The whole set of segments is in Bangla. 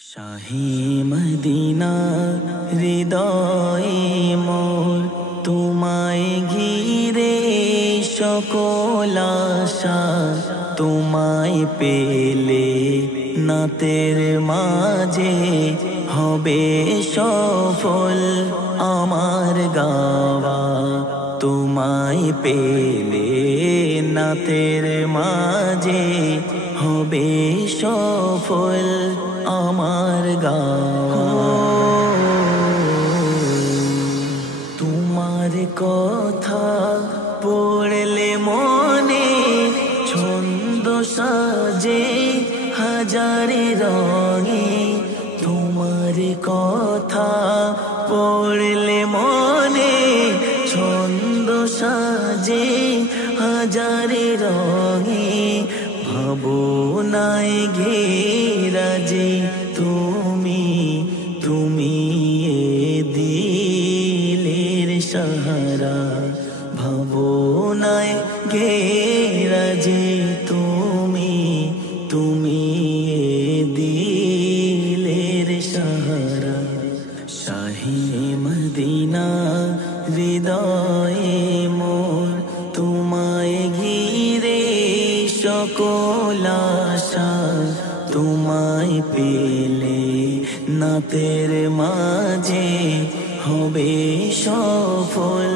শাহি মদিনা হৃদয়ে মোর তোমায় ঘিরে সকল আশা তোমায় পেলে নাতের মাঝে হবে সফল আমার গাওয়া তোমায় পেলে নাতের মাঝে হবে সফল আমার গাওয়া তোমার কথা পড়লে মনে ছন্দ সাজে হাজারে রঙে তোমার কথা পড়লে মনে ছন্দ সাজে হাজারে রঙে ভাবনায় ঘেরা যে তুমি এ দিলের সাহারা ভাবনায় ঘেরা যে তুমি এ দিলের সাহারা শাহি মদিনা হৃদয়ে মোর তোমায় ঘিরে সকল আশা তোমায় পেলে নাতের মাঝে হবে সফল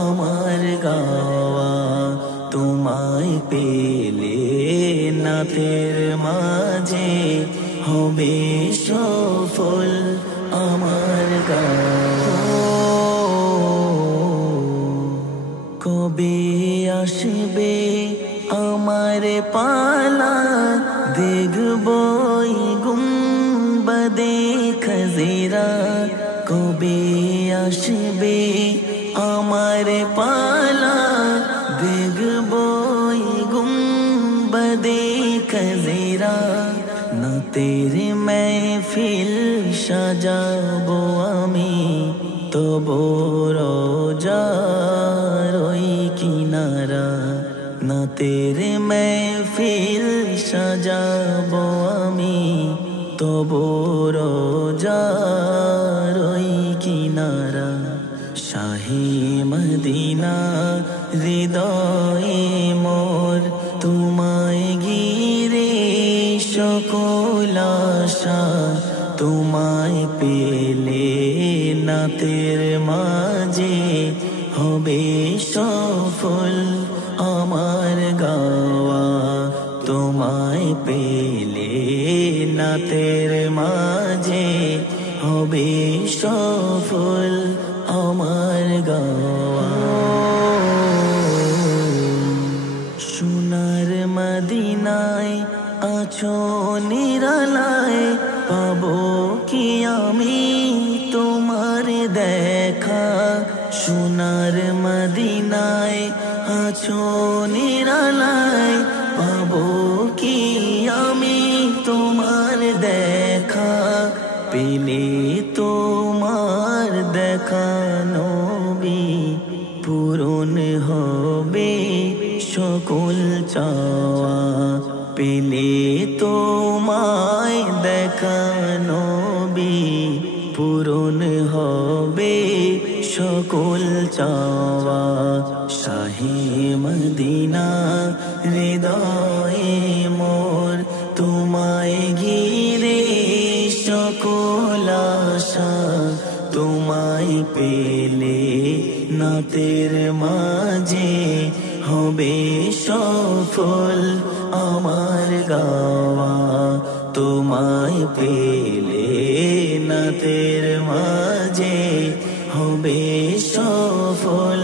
আমার গাওয়া তোমায় পেলে নাতের মাঝে হবে সফল আমার গাওয়া কবে আসবে আমার পালা দেখবই গুম্বদে খজিরা কবে আসবে আমার পালা দেখবই গুম্বদে খজিরা না তেরে महफिल সাজাবো আমি তবু রোজার ওই কিনারা না তেরে महफिल সাজাবো আমি তবু রোজার ওই কিনারা শাহি মদিনা হৃদয়ে মোর তোমায় ঘিরে সকল আশা তোমায় পেলে নাতের মাঝে হবে সফল আমার গাওয়া তোমায় পেলে নাতের মাঝে হবে সফল আমার গাওয়া সোনার মদিনায় আছো নিরালায় পাবো কি আমি তোমার দেখা সোনার মদিনায় আছো নিরালায় পাবো কি আমি তোমার দেখা পেলে তোমার দেখা নবী পূরণ হবে সকল চাওয়া পেলে তোমায় দেখা নবী পূরণ হবে সকল চাওয়া শাহি মদিনা হৃদয়ে মোর তোমায় ঘিরে সকল আশা তোমায় পেলে নাতের মাঝে হবে সফল আমার গাওয়া তোমায় পেলে নাতের মাঝে হবে সফল